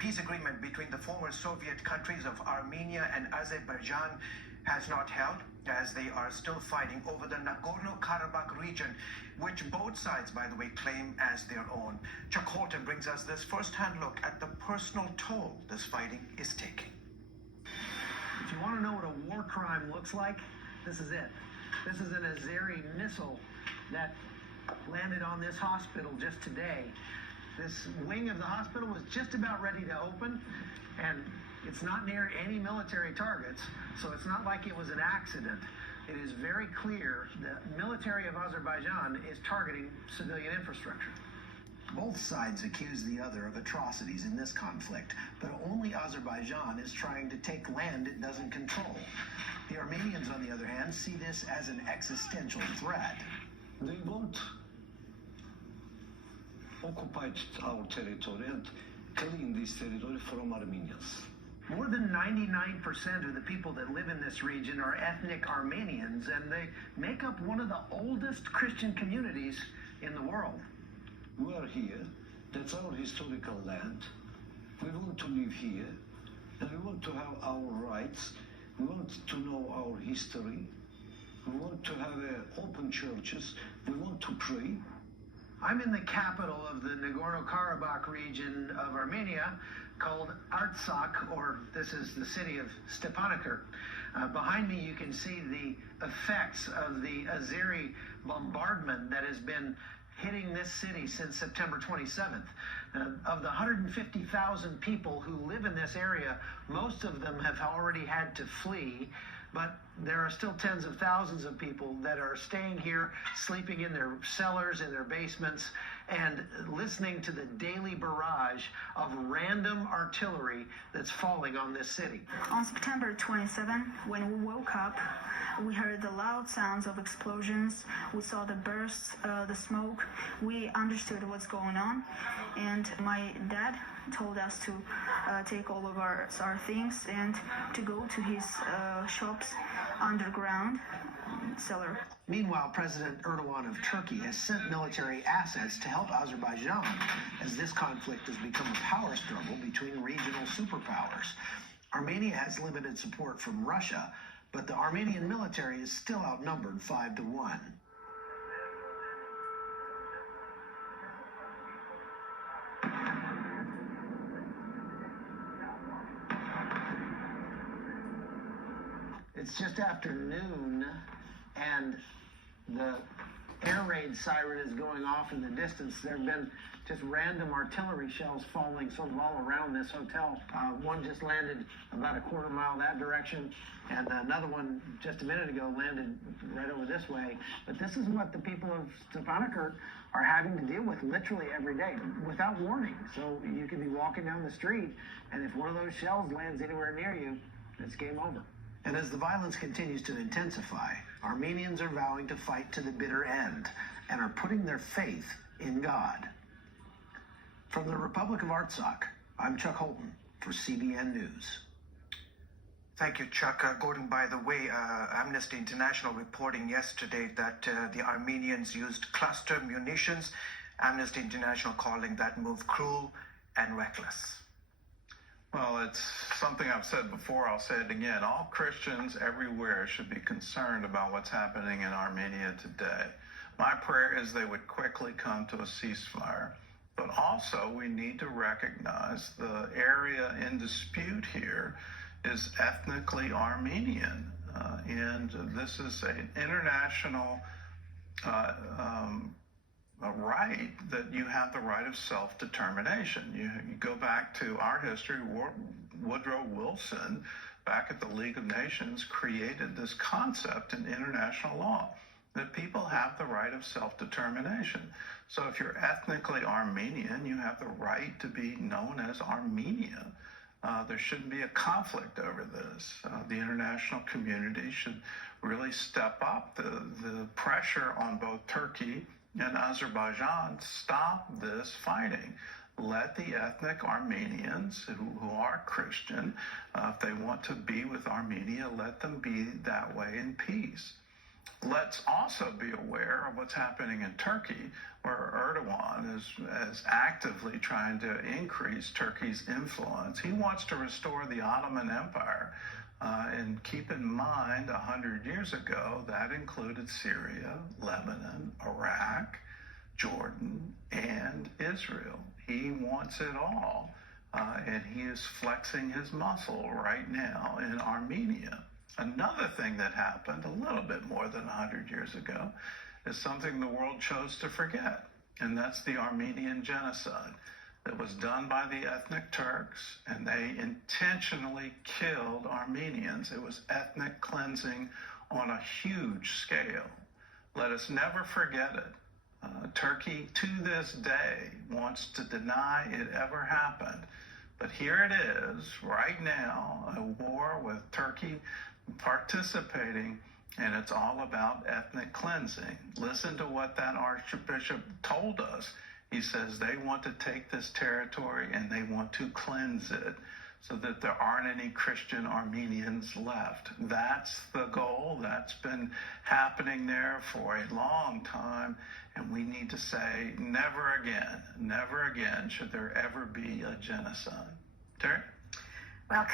peace agreement between the former Soviet countries of Armenia and Azerbaijan has not held, as they are still fighting over the Nagorno-Karabakh region, which both sides, by the way, claim as their own. Chuck Holton brings us this first-hand look at the personal toll this fighting is taking. If you want to know what a war crime looks like, this is it. This is an Azeri missile that landed on this hospital just today. This wing of the hospital was just about ready to open, and it's not near any military targets, so it's not like it was an accident. It is very clear the military of Azerbaijan is targeting civilian infrastructure. Both sides accuse the other of atrocities in this conflict, but only Azerbaijan is trying to take land it doesn't control. The Armenians, on the other hand, see this as an existential threat. They won't occupy our territory and clean this territory from Armenians. More than 99% of the people that live in this region are ethnic Armenians, and they make up one of the oldest Christian communities in the world. We are here. That's our historical land. We want to live here, and we want to have our rights. We want to know our history. We want to have open churches. We want to pray. I'm in the capital of the Nagorno-Karabakh region of Armenia, called Artsakh, or this is the city of Stepanakert. Behind me you can see the effects of the Azeri bombardment that has been hitting this city since September 27th. Of the 150,000 people who live in this area, most of them have already had to flee, but there are still tens of thousands of people that are staying here, sleeping in their cellars, in their basements, and listening to the daily barrage of random artillery that's falling on this city. On September 27, when we woke up, we heard the loud sounds of explosions. We saw the bursts, the smoke. We understood what's going on, and my dad told us to take all of our things and to go to his shops underground cellar. Meanwhile, President Erdogan of Turkey has sent military assets to help Azerbaijan as this conflict has become a power struggle between regional superpowers. Armenia has limited support from Russia, but the Armenian military is still outnumbered 5-1. It's just after noon, and the air raid siren is going off in the distance. There have been just random artillery shells falling sort of all around this hotel. One just landed about a quarter mile that direction, and another one just a minute ago landed right over this way. But this is what the people of Stepanakert are having to deal with literally every day without warning. So you could be walking down the street, and if one of those shells lands anywhere near you, it's game over. And as the violence continues to intensify, Armenians are vowing to fight to the bitter end and are putting their faith in God. From the Republic of Artsakh, I'm Chuck Holton for CBN News. Thank you, Chuck. Gordon, by the way, Amnesty International reporting yesterday that the Armenians used cluster munitions. Amnesty International calling that move cruel and reckless. Well, it's something I've said before, I'll say it again. All Christians everywhere should be concerned about what's happening in Armenia today. My prayer is they would quickly come to a ceasefire. But also, we need to recognize the area in dispute here is ethnically Armenian. And this is an international a right that you have the right of self-determination. You go back to our history, Woodrow Wilson, back at the League of Nations, created this concept in international law that people have the right of self-determination. So if you're ethnically Armenian, you have the right to be known as Armenian. There shouldn't be a conflict over this. The international community should really step up the pressure on both Turkey and Azerbaijan. Stop this fighting. Let the ethnic Armenians who are Christian, if they want to be with Armenia, let them be that way in peace. Let's also be aware of what's happening in Turkey, where Erdogan is actively trying to increase Turkey's influence. He wants to restore the Ottoman Empire. And keep in mind, 100 years ago, that included Syria, Lebanon, Iraq, Jordan, and Israel. He wants it all. And he is flexing his muscle right now in Armenia. Another thing that happened a little bit more than 100 years ago is something the world chose to forget, and that's the Armenian genocide that was done by the ethnic Turks, and they intentionally killed Armenians. It was ethnic cleansing on a huge scale. Let us never forget it. Turkey, to this day, wants to deny it ever happened. But here it is, right now, a war with Turkey participating, and it's all about ethnic cleansing. Listen to what that archbishop told us. He says they want to take this territory and they want to cleanse it so that there aren't any Christian Armenians left. That's the goal. That's been happening there for a long time, and we need to say never again should there ever be a genocide. Terry? Well,